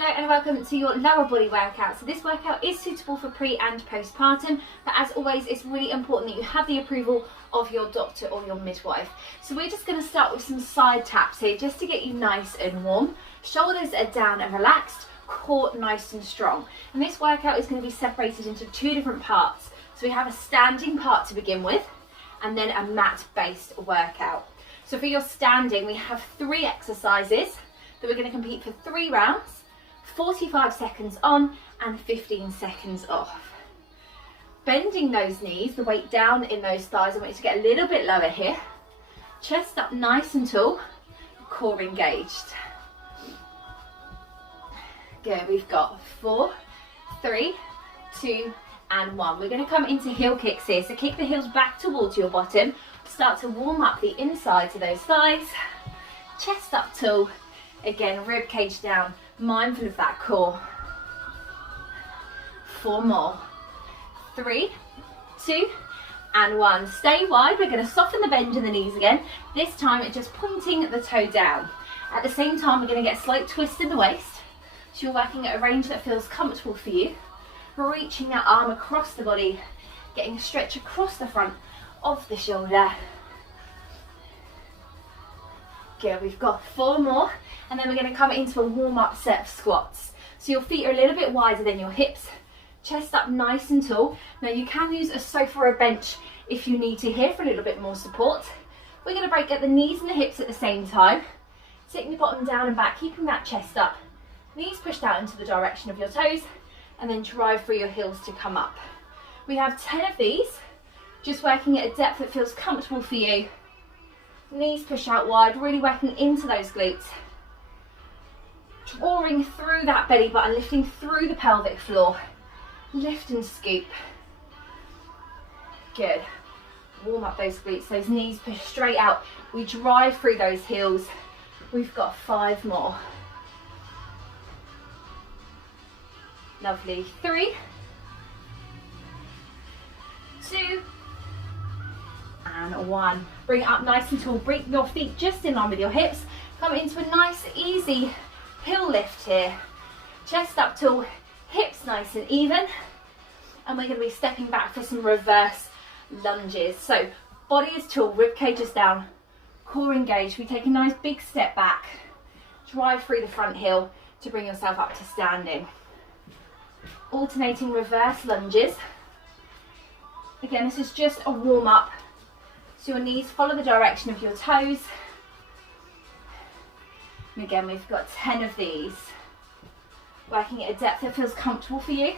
Hello and welcome to your lower body workout. So this workout is suitable for pre and postpartum, but as always it's really important that you have the approval of your doctor or your midwife. So we're just going to start with some side taps here just to get you nice and warm. Shoulders are down and relaxed, core nice and strong. And this workout is going to be separated into two different parts. So we have a standing part to begin with and then a mat based workout. So for your standing we have 3 exercises that we're going to compete for 3 rounds. 45 seconds on and 15 seconds off. Bending those knees, the weight down in those thighs. I want you to get a little bit lower here. Chest up nice and tall, core engaged. Good, we've got 4, 3, 2 and 1. We're going to come into heel kicks here. So kick the heels back towards your bottom. Start to warm up the insides of those thighs. Chest up tall. Again, rib cage down. Mindful of that core. 4 more. 3, 2 and 1. Stay wide. We're going to soften the bend in the knees again. This time it's just pointing the toe down. At the same time we're going to get a slight twist in the waist. So you're working at a range that feels comfortable for you. Reaching that arm across the body. Getting a stretch across the front of the shoulder. Good, we've got 4 more. And then we're going to come into a warm-up set of squats. So your feet are a little bit wider than your hips, chest up nice and tall. Now you can use a sofa or a bench if you need to here for a little bit more support. We're going to break at the knees and the hips at the same time. Taking the bottom down and back, keeping that chest up. Knees pushed out into the direction of your toes, and then drive through your heels to come up. We have 10 of these, just working at a depth that feels comfortable for you. Knees push out wide, really working into those glutes. Drawing through that belly button, lifting through the pelvic floor. Lift and scoop. Good. Warm up those glutes, those knees push straight out. We drive through those heels. We've got 5 more. Lovely. 3, 2, and 1. Bring it up nice and tall. Bring your feet just in line with your hips. Come into a nice, easy hill lift here. Chest up tall, hips nice and even. And we're going to be stepping back for some reverse lunges. So body is tall, rib cage is down, core engaged. We take a nice big step back. Drive through the front heel to bring yourself up to standing. Alternating reverse lunges. Again, this is just a warm up. So your knees follow the direction of your toes. And again, we've got 10 of these. Working at a depth that feels comfortable for you.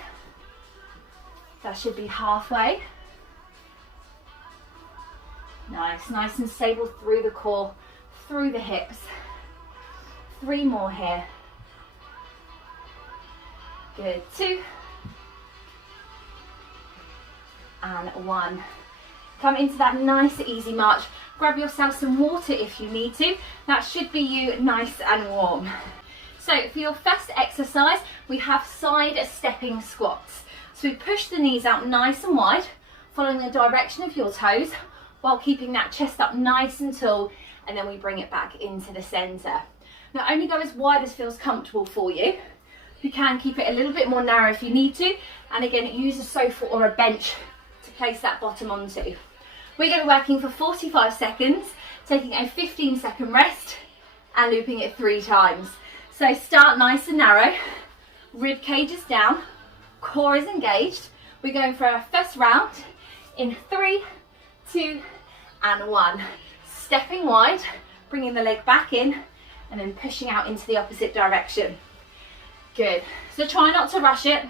That should be halfway. Nice, nice and stable through the core, through the hips. 3 more here. Good, 2. And 1. Come into that nice easy march. Grab yourself some water if you need to. That should be you nice and warm. So for your first exercise, we have side stepping squats. So we push the knees out nice and wide, following the direction of your toes, while keeping that chest up nice and tall, and then we bring it back into the center. Now only go as wide as feels comfortable for you. You can keep it a little bit more narrow if you need to, and again, use a sofa or a bench to place that bottom onto. We're going to be working for 45 seconds, taking a 15-second rest and looping it 3 times. So start nice and narrow, rib cage is down, core is engaged. We're going for our first round in 3, 2 and 1. Stepping wide, bringing the leg back in and then pushing out into the opposite direction. Good. So try not to rush it.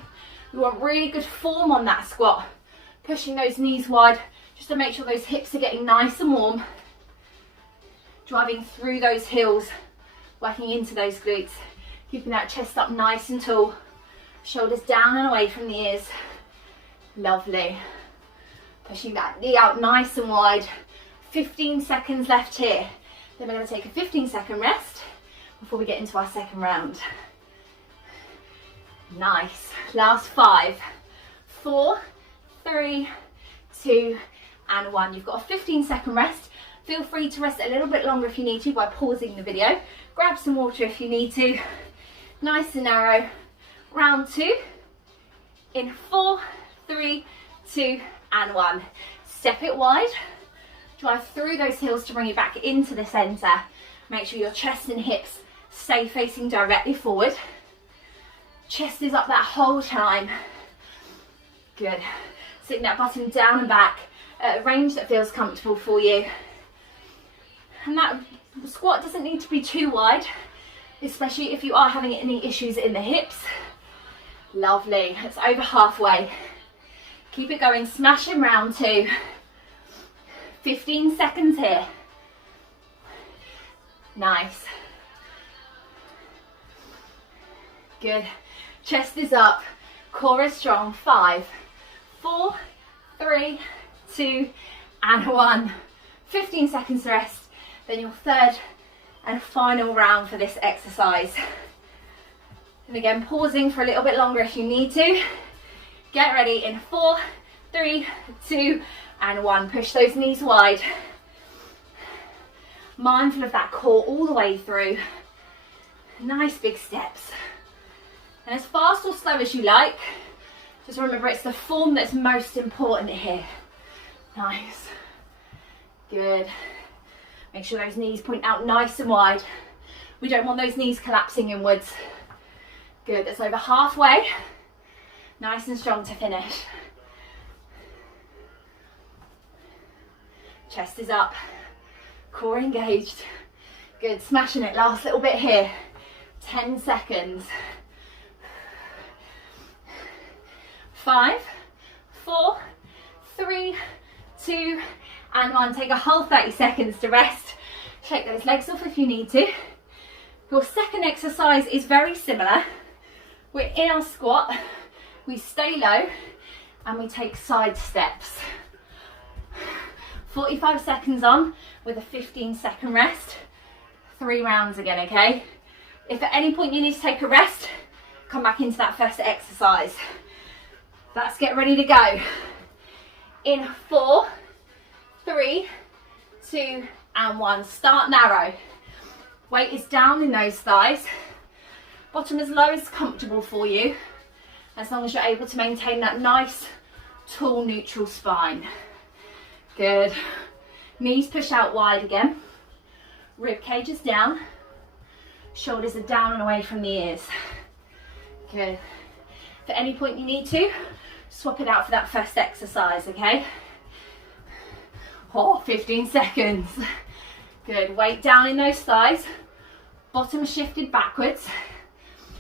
We want really good form on that squat. Pushing those knees wide, just to make sure those hips are getting nice and warm. Driving through those heels, working into those glutes. Keeping that chest up nice and tall. Shoulders down and away from the ears. Lovely. Pushing that knee out nice and wide. 15 seconds left here. Then we're going to take a 15-second rest before we get into our second round. Nice. Last 5, 4, 3, 2 and 1. You've got a 15-second rest. Feel free to rest a little bit longer if you need to by pausing the video. Grab some water if you need to. Nice and narrow. Round 2. In 4, 3, 2, and 1. Step it wide. Drive through those heels to bring you back into the center. Make sure your chest and hips stay facing directly forward. Chest is up that whole time. Good. Sitting that bottom down and back at a range that feels comfortable for you. And that squat doesn't need to be too wide, especially if you are having any issues in the hips. Lovely. It's over halfway. Keep it going. Smash in round 2. 15 seconds here. Nice. Good. Chest is up. Core is strong. 5, 4, 3, 2, and 1. 15 seconds rest. Then your third and final round for this exercise. And again, pausing for a little bit longer if you need to. Get ready in 4, 3, 2, and 1. Push those knees wide. Mindful of that core all the way through. Nice big steps. And as fast or slow as you like, just remember it's the form that's most important here. Nice. Good. Make sure those knees point out nice and wide. We don't want those knees collapsing inwards. Good, that's over halfway. Nice and strong to finish. Chest is up, core engaged. Good, smashing it, last little bit here. 10 seconds. 5, 4, 3, 2, and 1. Take a whole 30 seconds to rest. Shake those legs off if you need to. Your second exercise is very similar. We're in our squat, we stay low, and we take side steps. 45 seconds on with a 15-second rest. 3 rounds again, okay? If at any point you need to take a rest, come back into that first exercise. Let's get ready to go. In 4, 3, 2, and 1. Start narrow. Weight is down in those thighs. Bottom as low as comfortable for you, as long as you're able to maintain that nice, tall, neutral spine. Good. Knees push out wide again. Rib cage is down. Shoulders are down and away from the ears. Good. If at any point you need to, swap it out for that first exercise, okay? 15 seconds. Good. Weight down in those thighs. Bottom shifted backwards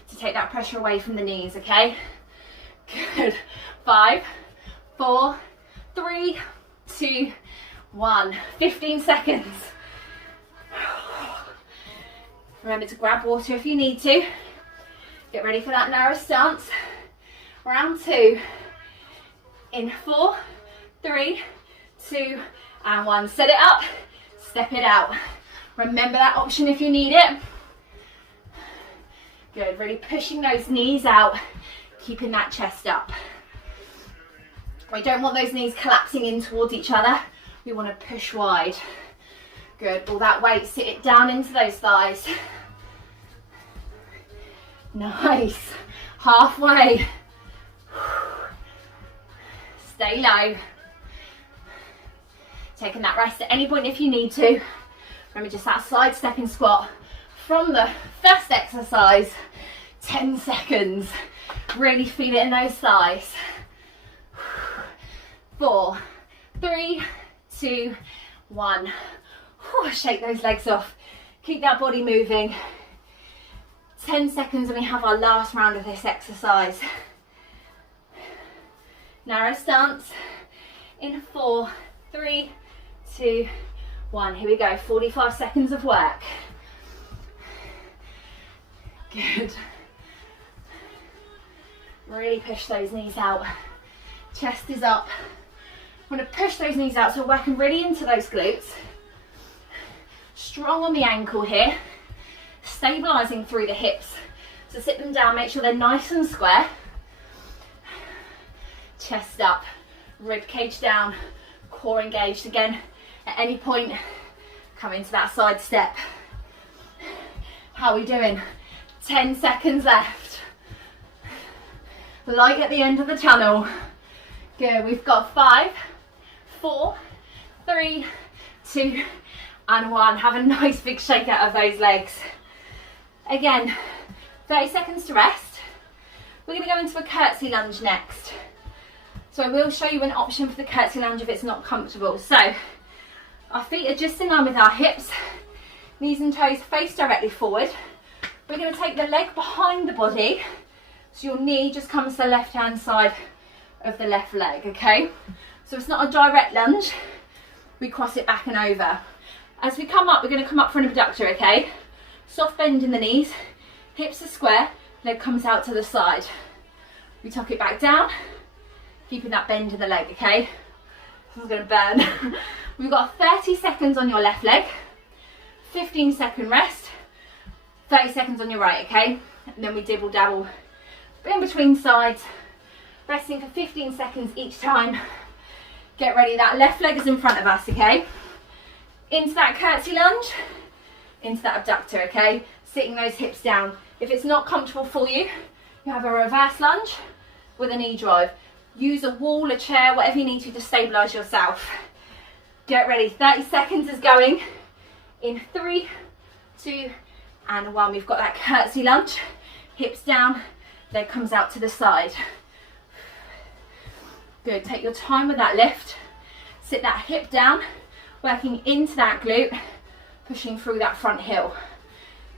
to take that pressure away from the knees, okay? Good. 5, 4, 3, 2, 1. 15 seconds. Remember to grab water if you need to. Get ready for that narrow stance. Round 2. In 4, 3, 2, and 1. Set it up, step it out. Remember that option if you need it. Good, really pushing those knees out, keeping that chest up. We don't want those knees collapsing in towards each other. We want to push wide. Good, all that weight, sit it down into those thighs. Nice, halfway. Stay low. Taking that rest at any point if you need to. Remember just that side stepping squat from the first exercise. 10 seconds. Really feel it in those thighs. 4, 3, 2, 1. Shake those legs off. Keep that body moving. 10 seconds and we have our last round of this exercise. Narrow stance. In 4, 3, 2, 1. Here we go. 45 seconds of work. Good. Really push those knees out. Chest is up. I'm going to push those knees out, so working really into those glutes. Strong on the ankle here. Stabilising through the hips. So sit them down, make sure they're nice and square. Chest up, rib cage down, core engaged again. At any point, come into that side step. How are we doing? 10 seconds left. Light at the end of the tunnel. Good, we've got 5, 4, 3, 2, and 1. Have a nice big shake out of those legs. Again, 30 seconds to rest. We're going to go into a curtsy lunge next. So I will show you an option for the curtsy lunge if it's not comfortable. So our feet are just in line with our hips, knees and toes face directly forward. We're going to take the leg behind the body, so your knee just comes to the left hand side of the left leg, okay? So it's not a direct lunge, we cross it back and over. As we come up, we're going to come up for an abductor, okay? Soft bend in the knees, hips are square, leg comes out to the side. We tuck it back down, keeping that bend in the leg, okay? This is going to burn. We've got 30 seconds on your left leg, 15-second rest, 30 seconds on your right, okay? And then we dibble dabble in between sides, resting for 15 seconds each time. Get ready, that left leg is in front of us, okay? Into that curtsy lunge, into that abductor, okay? Sitting those hips down. If it's not comfortable for you, you have a reverse lunge with a knee drive. Use a wall, a chair, whatever you need to stabilise yourself. Get ready, 30 seconds is going. In 3, 2, and 1. We've got that curtsy lunge, hips down, leg comes out to the side. Good, take your time with that lift. Sit that hip down, working into that glute, pushing through that front heel.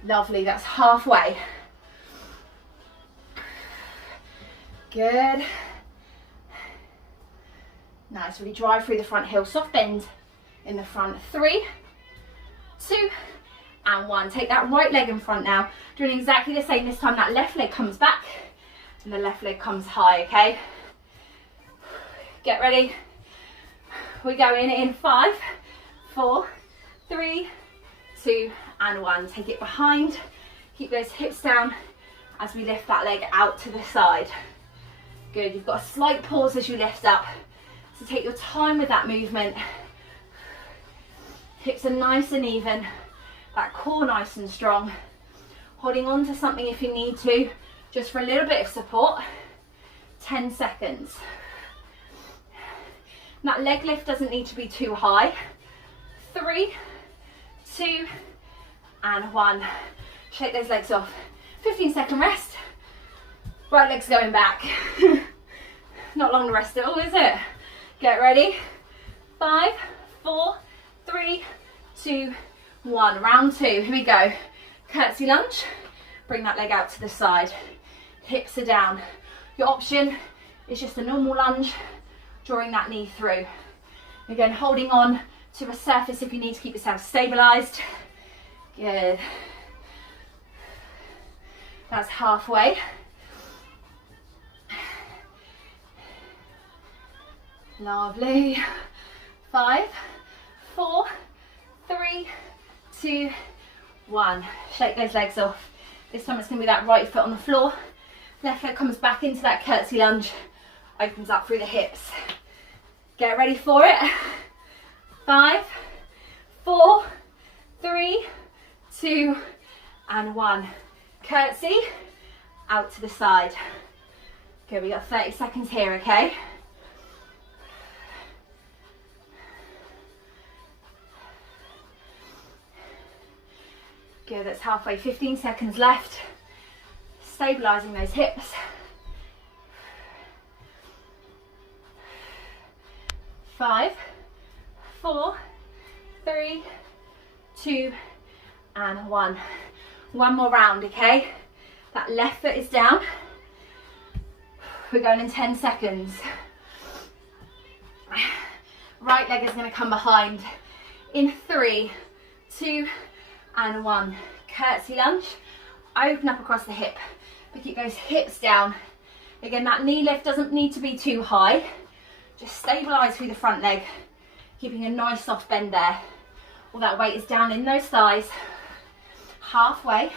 Lovely, that's halfway. Good. Nice, really drive through the front heel, soft bend in the front. 3, 2, and 1. Take that right leg in front now. Doing exactly the same. This time that left leg comes back and the left leg comes high, okay? Get ready. We go in 5, 4, 3, 2, and 1. Take it behind. Keep those hips down as we lift that leg out to the side. Good, you've got a slight pause as you lift up. So take your time with that movement. Hips are nice and even. That core nice and strong. Holding on to something if you need to, just for a little bit of support. 10 seconds. And that leg lift doesn't need to be too high. 3, 2, and 1. Shake those legs off. 15-second rest. Right leg's going back. Not long to rest at all, is it? Get ready. 5, 4, 3, 2, 1. Round 2. Here we go. Curtsy lunge. Bring that leg out to the side. Hips are down. Your option is just a normal lunge, drawing that knee through. Again, holding on to a surface if you need to keep yourself stabilised. Good. That's halfway. Lovely. 5, 4, 3, 2, 1. Shake those legs off. This time it's going to be that right foot on the floor. Left leg comes back into that curtsy lunge. Opens up through the hips. Get ready for it. 5, 4, 3, 2, and 1. Curtsy, out to the side. Good, we got 30 seconds here, okay? Good, that's halfway, 15 seconds left. Stabilising those hips. 5, 4, 3, 2, and 1. One more round, okay? That left foot is down. We're going in 10 seconds. Right leg is going to come behind. In 3, 2, and 1. Curtsy lunge. Open up across the hip, but keep those hips down. Again, that knee lift doesn't need to be too high. Just stabilise through the front leg, keeping a nice soft bend there. All that weight is down in those thighs. Halfway.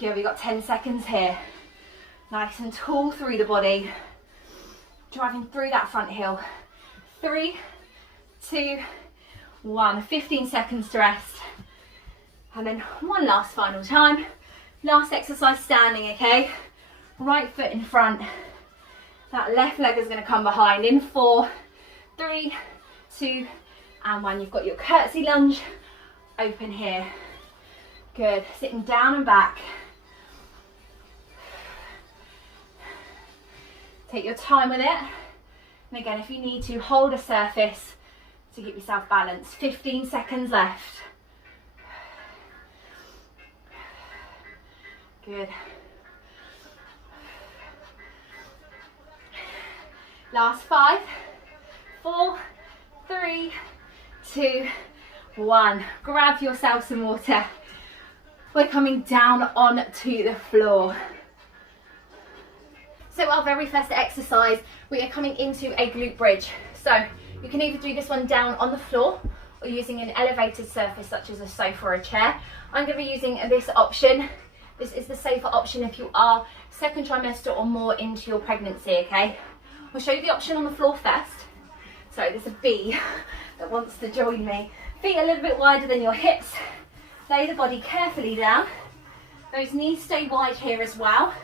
Good, we've got 10 seconds here. Nice and tall through the body. Driving through that front heel. 3, 2, 1. 15 seconds to rest. And then one last final time. Last exercise standing, okay? Right foot in front. That left leg is going to come behind in 4, 3, 2, and 1. You've got your curtsy lunge open here. Good. Sitting down and back. Take your time with it. And again, if you need to, hold a surface to keep yourself balanced. 15 seconds left. Good. Last 5, 4, 3, 2, 1. Grab yourself some water. We're coming down onto the floor. So our very first exercise, we are coming into a glute bridge. So you can either do this one down on the floor or using an elevated surface such as a sofa or a chair. I'm going to be using this option. This is the safer option if you are second trimester or more into your pregnancy, okay? I'll show you the option on the floor first. So there's a bee that wants to join me. Feet a little bit wider than your hips. Lay the body carefully down. Those knees stay wide here as well.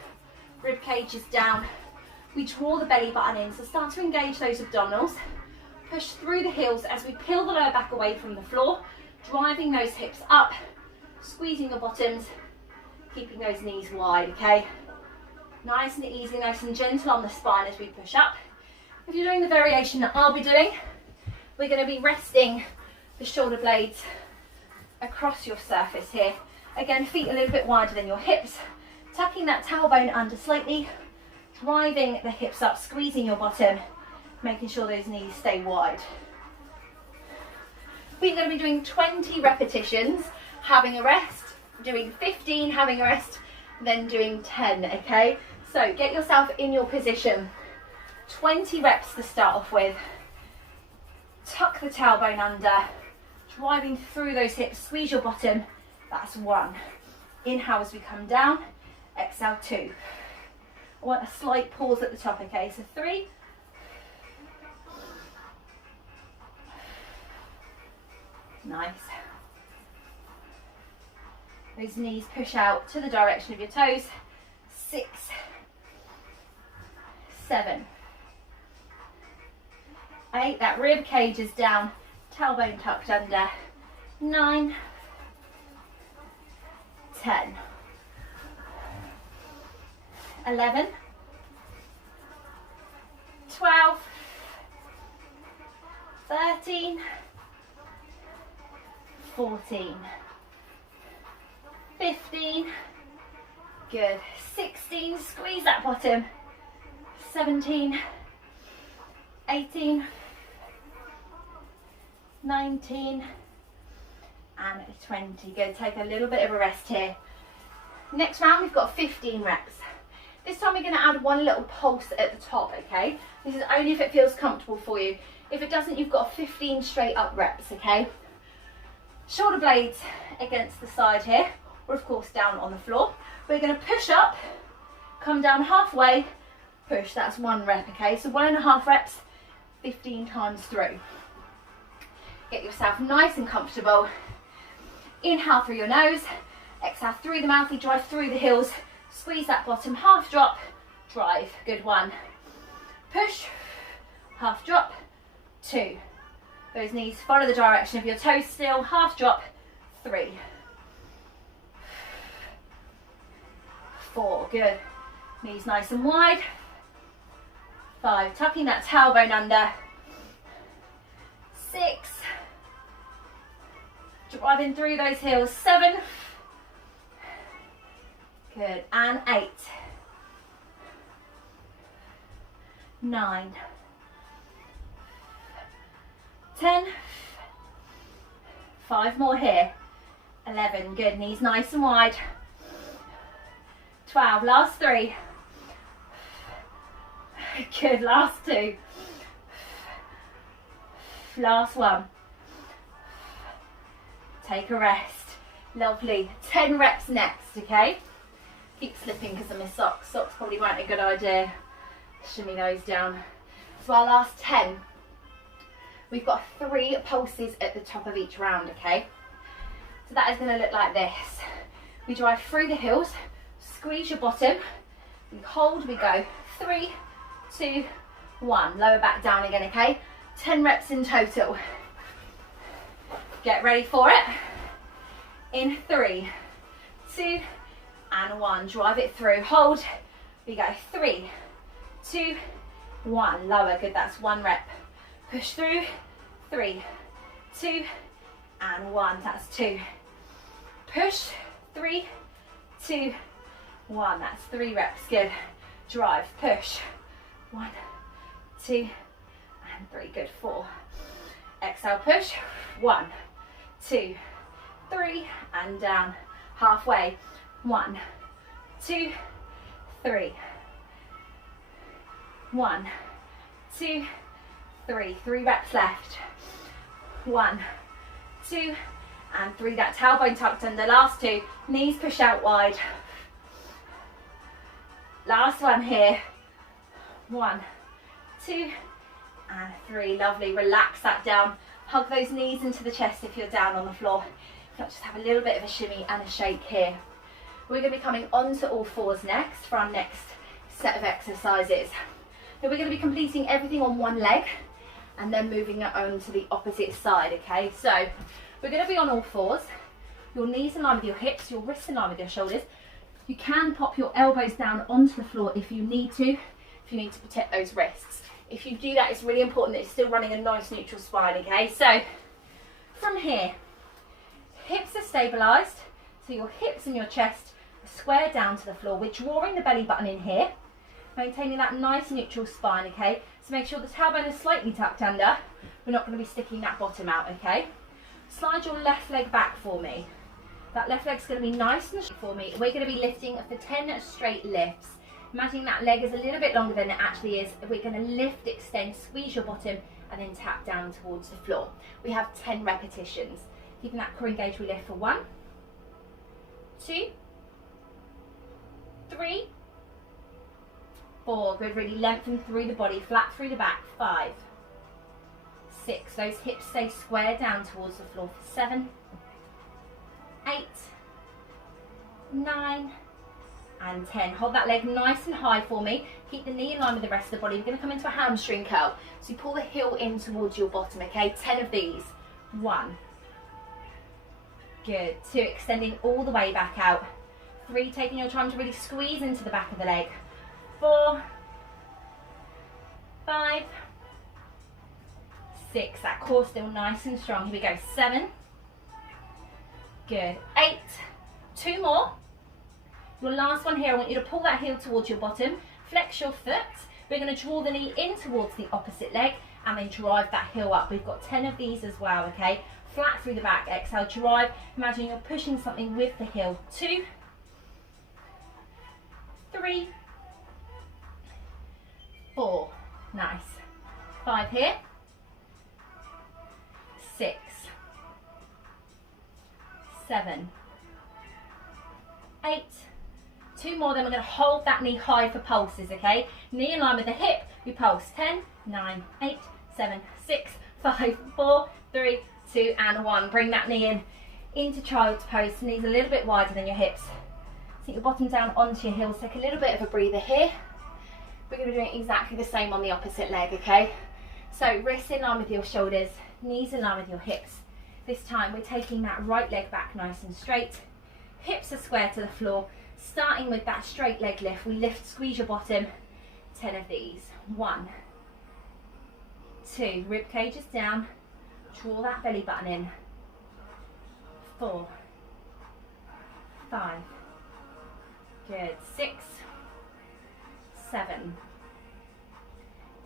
Rib cage is down. We draw the belly button in, so start to engage those abdominals. Push through the heels as we peel the lower back away from the floor, driving those hips up, squeezing the bottoms, keeping those knees wide, okay? Nice and easy, nice and gentle on the spine as we push up. If you're doing the variation that I'll be doing, we're going to be resting the shoulder blades across your surface here. Again, feet a little bit wider than your hips, tucking that tailbone under slightly, driving the hips up, squeezing your bottom, making sure those knees stay wide. We're going to be doing 20 repetitions, having a rest, doing 15, having a rest, then doing 10, okay? So get yourself in your position. 20 reps to start off with. Tuck the tailbone under, driving through those hips, squeeze your bottom. That's 1. Inhale as we come down, exhale 2. I want a slight pause at the top, okay? So 3. Nice. Those knees push out to the direction of your toes. 6, 7, 8. That rib cage is down, tailbone tucked under. 9, 10, 11, 12, 13, 14, 15, good, 16, squeeze that bottom, 17, 18, 19, and 20. Good, take a little bit of a rest here. Next round we've got 15 reps. This time we're going to add one little pulse at the top, okay? This is only if it feels comfortable for you. If it doesn't, you've got 15 straight up reps, okay? Shoulder blades against the side here, or of course down on the floor. We're going to push up, come down halfway, push. That's 1 rep, okay? So 1.5 reps, 15 times through. Get yourself nice and comfortable. Inhale through your nose, exhale through the mouth, you drive through the heels, squeeze that bottom, half drop, drive, good 1. Push, half drop, 2. Those knees follow the direction of your toes still, half drop, 3. 4, good. Knees nice and wide. 5, tucking that tailbone under. 6, driving through those heels. 7, good, and 8, 9, 10, 5 more here. 11, good, knees nice and wide. 12, last 3. Good, last 2. Last 1. Take a rest. Lovely. 10 reps next, okay? Keep slipping because of my socks. Socks probably weren't a good idea. Shimmy those down. So our last 10. We've got 3 pulses at the top of each round, okay? So that is going to look like this. We drive through the heels, squeeze your bottom, we hold, we go 3, 2, 1. Lower back down again, okay? 10 reps in total. Get ready for it. In 3, 2, and 1. Drive it through, hold. We go 3, 2, 1. Lower, good, that's 1 rep. Push through, 3, 2, and 1. That's 2. Push, 3, 2, 1. That's 3 reps. Good. Drive, push. 1, 2, and 3. Good. 4. Exhale, push. 1, 2, 3, and down. Halfway. 1, 2, 3. 1, 2, 3. 3 reps left. 1, 2, and 3. That tailbone tucked under. Last 2. Knees push out wide. Last one here. 1, 2, and 3. Lovely. Relax that down. Hug those knees into the chest if you're down on the floor. If not, just have a little bit of a shimmy and a shake here. We're going to be coming onto all fours next for our next set of exercises. So we're going to be completing everything on one leg and then moving it on to the opposite side, okay? So we're going to be on all fours. Your knees in line with your hips, your wrists in line with your shoulders. You can pop your elbows down onto the floor if you need to protect those wrists. If you do that, it's really important that it's still running a nice neutral spine, okay? So from here, hips are stabilised, so your hips and your chest are square down to the floor. We're drawing the belly button in here, maintaining that nice neutral spine, okay? So make sure the tailbone is slightly tucked under. We're not going to be sticking that bottom out, okay? Slide your left leg back for me. That left leg's going to be nice and straight for me. We're going to be lifting for 10 straight lifts. Imagining that leg is a little bit longer than it actually is. We're going to lift, extend, squeeze your bottom, and then tap down towards the floor. We have 10 repetitions. Keeping that core engaged, we lift for 1, 2, 3, 4. Good, really lengthen through the body, flat through the back. 5, 6. Those hips stay square down towards the floor. 7, 8, 9, and 10. Hold that leg nice and high for me. Keep the knee in line with the rest of the body. We're going to come into a hamstring curl. So you pull the heel in towards your bottom, okay? 10 of these. 1. Good. 2, extending all the way back out. 3, taking your time to really squeeze into the back of the leg. 4, 5, 6. That core still nice and strong. Here we go. 7. Good. 8. 2 more. Your last one here, I want you to pull that heel towards your bottom, flex your foot. We're going to draw the knee in towards the opposite leg and then drive that heel up. We've got 10 of these as well, okay? Flat through the back, exhale, drive. Imagine you're pushing something with the heel. 2, 3, 4. Nice. 5 here. 6, 7, 8. 2 more, then we're going to hold that knee high for pulses, okay? Knee in line with the hip, we pulse. 10, 9, 8, 7, 6, 5, 4, 3, 2, and 1. Bring that knee in into child's pose. Knees a little bit wider than your hips. Sink your bottom down onto your heels. Take a little bit of a breather here. We're going to be doing exactly the same on the opposite leg, okay? So wrists in line with your shoulders, knees in line with your hips. This time we're taking that right leg back nice and straight. Hips are square to the floor. Starting with that straight leg lift, we lift, squeeze your bottom. 10 of these. 1, 2, rib cage is down. Draw that belly button in. 4, 5, good. 6, 7,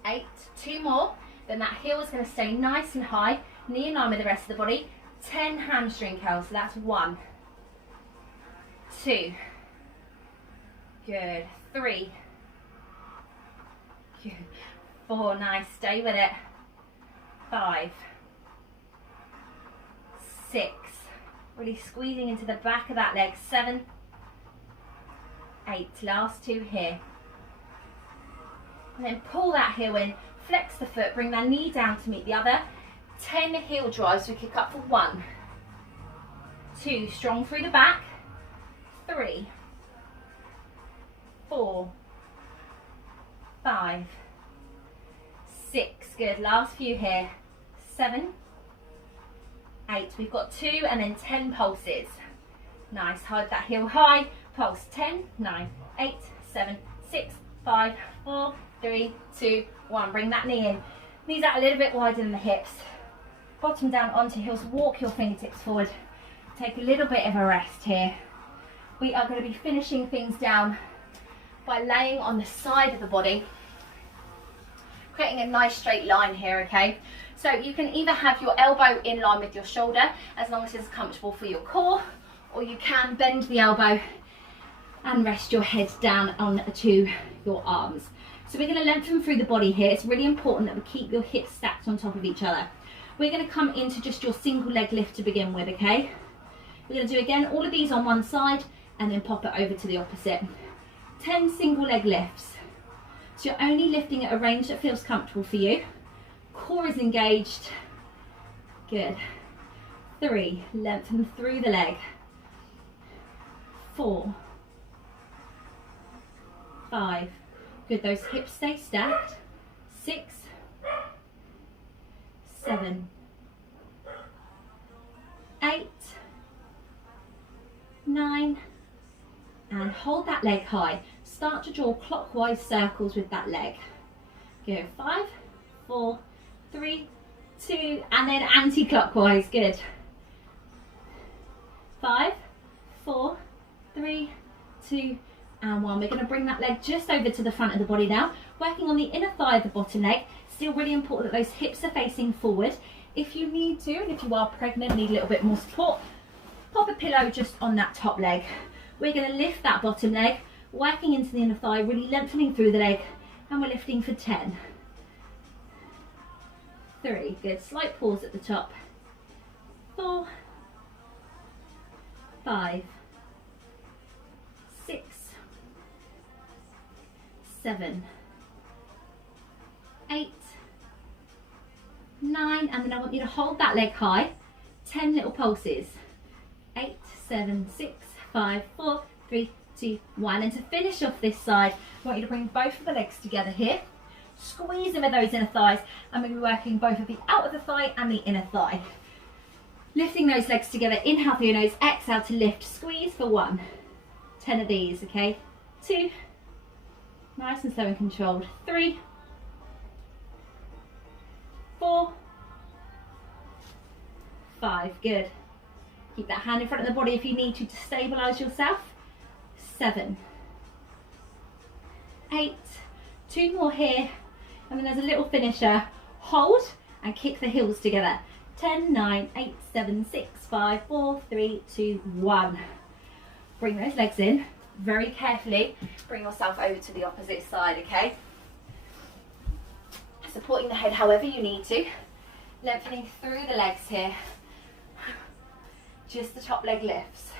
8. 2 more. Then that heel is going to stay nice and high, knee in line with the rest of the body. 10 hamstring curls. So that's 1, 2. Good. 3. Good. 4. Nice. Stay with it. 5, 6. Really squeezing into the back of that leg. 7, 8. Last 2 here. And then pull that heel in. Flex the foot. Bring that knee down to meet the other. 10 heel drives. We kick up for 1, 2, strong through the back, 3, 4, 5, 6, good, last few here, 7, 8, we've got 2 and then 10 pulses. Nice, hold that heel high, pulse 10, 9, 8, 7, 6, 5, 4, 3, 2, 1. Bring that knee in. Knees out a little bit wider than the hips. Bottom down onto heels, walk your fingertips forward. Take a little bit of a rest here. We are going to be finishing things down by laying on the side of the body, creating a nice straight line here, okay? So you can either have your elbow in line with your shoulder, as long as it's comfortable for your core, or you can bend the elbow and rest your head down onto your arms. So we're going to lengthen through the body here. It's really important that we keep your hips stacked on top of each other. We're going to come into just your single leg lift to begin with, okay? We're going to do again all of these on one side and then pop it over to the opposite. 10 single leg lifts. So you're only lifting at a range that feels comfortable for you. Core is engaged. Good. 3, lengthen through the leg. 4, 5, good, those hips stay stacked. 6, 7, 8, 9, and hold that leg high. Start to draw clockwise circles with that leg. Go 5, 4, 3, 2, and then anti-clockwise, good. 5, 4, 3, 2, and 1. We're going to bring that leg just over to the front of the body now, working on the inner thigh of the bottom leg. Still really important that those hips are facing forward. If you need to, and if you are pregnant, need a little bit more support, pop a pillow just on that top leg. We're going to lift that bottom leg, working into the inner thigh, really lengthening through the leg, and we're lifting for 10. 3, good, slight pause at the top. 4, 5, 6, 7, 8, 9, and then I want you to hold that leg high. 10 little pulses. 8, 7, 6, 5, 4, 3, 2, 1. And to finish off this side, I want you to bring both of the legs together here. Squeeze them with those inner thighs. I'm going to be working both of the out of the thigh and the inner thigh. Lifting those legs together, inhale through your nose, exhale to lift, squeeze for 1. 10 of these, okay? 2, nice and slow and controlled. 3, 4, 5, good. Keep that hand in front of the body if you need to stabilize yourself. 7, 8, 2 more here, and then there's a little finisher. Hold and kick the heels together. 10, 9, 8, 7, 6, 5, 4, 3, 2, 1. Bring those legs in very carefully. Bring yourself over to the opposite side, okay? Supporting the head however you need to. Lengthening through the legs here. Just the top leg lifts.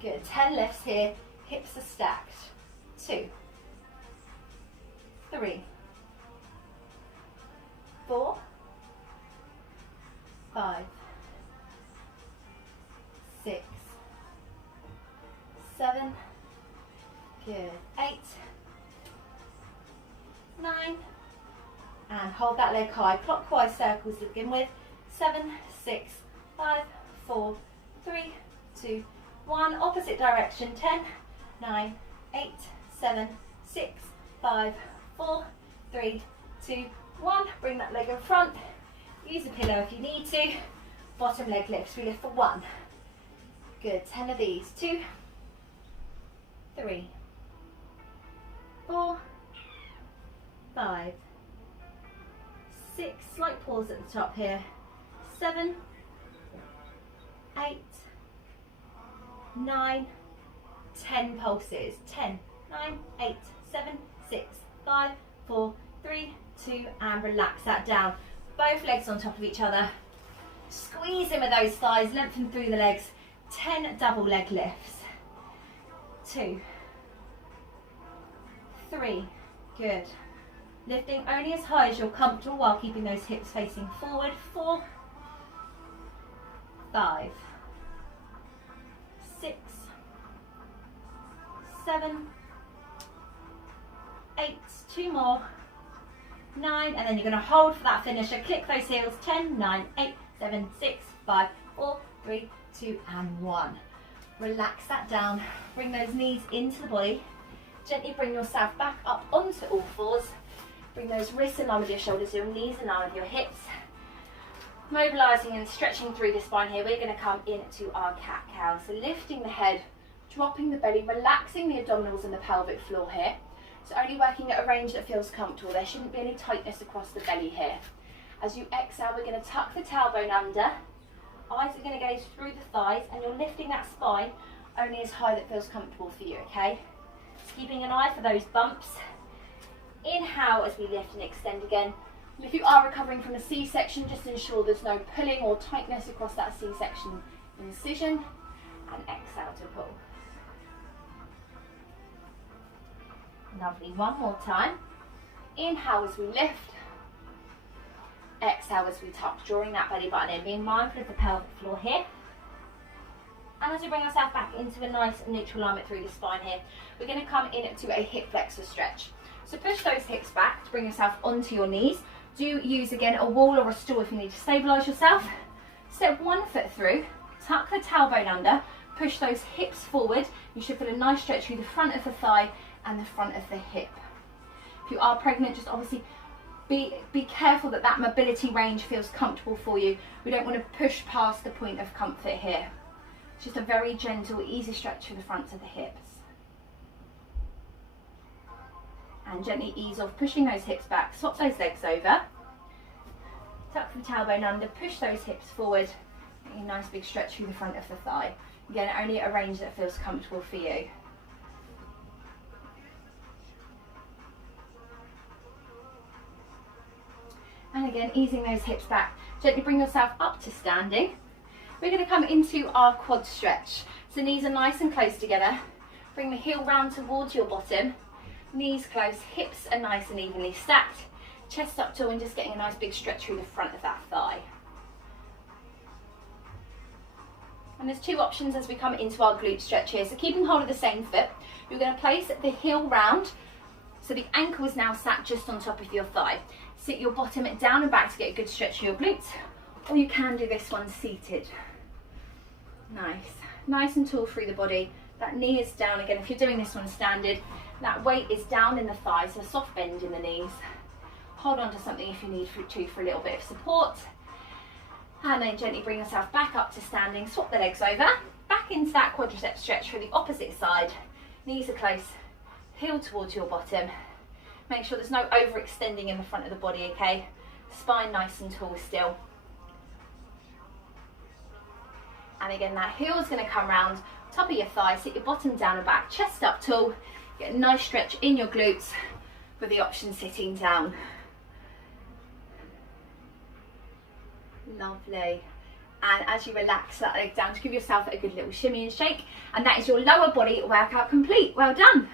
Good, 10 lifts here. Hips are stacked. 2, 3, 4, 5, 6, 7, good, 8, 9, and hold that leg high, clockwise circles to begin with. 7, 6, 5, 4, 3, 2, 1, opposite direction. 10, 9, 8, 7, 6, 5, 4, 3, 2, 1. Bring that leg in front. Use a pillow if you need to. Bottom leg lifts. We lift for 1. Good. 10 of these. 2, 3, 4, 5, 6. Slight pause at the top here. 7, 8, 9, 10 pulses. 10, 9, 8, 7, 6, 5, 4, 3, 2, and relax that down. Both legs on top of each other. Squeeze in with those thighs, lengthen through the legs. 10 double leg lifts. 2, 3, good. Lifting only as high as you're comfortable while keeping those hips facing forward. 4, 5, 6, 7, 8, 2 more, 9, and then you're going to hold for that finisher. Click those heels. 10, 9, 8, 7, 6, 5, 4, 3, 2, and 1. Relax that down. Bring those knees into the body. Gently bring yourself back up onto all fours. Bring those wrists in line with your shoulders, your knees in line with your hips. Mobilising and stretching through the spine here, we're going to come into our cat-cow. So lifting the head, dropping the belly, relaxing the abdominals and the pelvic floor here. So only working at a range that feels comfortable. There shouldn't be any tightness across the belly here. As you exhale, we're going to tuck the tailbone under. Eyes are going to gaze through the thighs, and you're lifting that spine only as high that feels comfortable for you, okay? Just keeping an eye for those bumps. Inhale as we lift and extend again. And if you are recovering from a C-section, just ensure there's no pulling or tightness across that C-section incision. And exhale to pull. Lovely, one more time. Inhale as we lift. Exhale as we tuck, drawing that belly button in, being mindful of the pelvic floor here. And as we bring ourselves back into a nice neutral alignment through the spine here, we're going to come into a hip flexor stretch. So push those hips back to bring yourself onto your knees. Do use again a wall or a stool if you need to stabilise yourself. Step one foot through, tuck the tailbone under, push those hips forward. You should feel a nice stretch through the front of the thigh and the front of the hip. If you are pregnant, just obviously be careful that that mobility range feels comfortable for you. We don't want to push past the point of comfort here. It's just a very gentle, easy stretch through the fronts of the hips. And gently ease off, pushing those hips back, swap those legs over. Tuck the tailbone under, push those hips forward. A nice big stretch through the front of the thigh. Again, only at a range that feels comfortable for you. And again, easing those hips back. Gently bring yourself up to standing. We're going to come into our quad stretch. So knees are nice and close together. Bring the heel round towards your bottom. Knees close, hips are nice and evenly stacked. Chest up tall and just getting a nice big stretch through the front of that thigh. And there's two options as we come into our glute stretch here. So keeping hold of the same foot, you're going to place the heel round. So the ankle is now sat just on top of your thigh. Sit your bottom down and back to get a good stretch of your glutes. Or you can do this one seated. Nice and tall through the body. That knee is down again. If you're doing this one standard, that weight is down in the thighs, so a soft bend in the knees. Hold on to something if you need to for a little bit of support. And then gently bring yourself back up to standing. Swap the legs over. Back into that quadricep stretch for the opposite side. Knees are close. Heel towards your bottom. Make sure there's no overextending in the front of the body, okay? Spine nice and tall still. And again, that heel is going to come round, top of your thighs, sit your bottom down and back, chest up tall. Get a nice stretch in your glutes with the option sitting down. Lovely. And as you relax that leg down, to give yourself a good little shimmy and shake. And that is your lower body workout complete. Well done.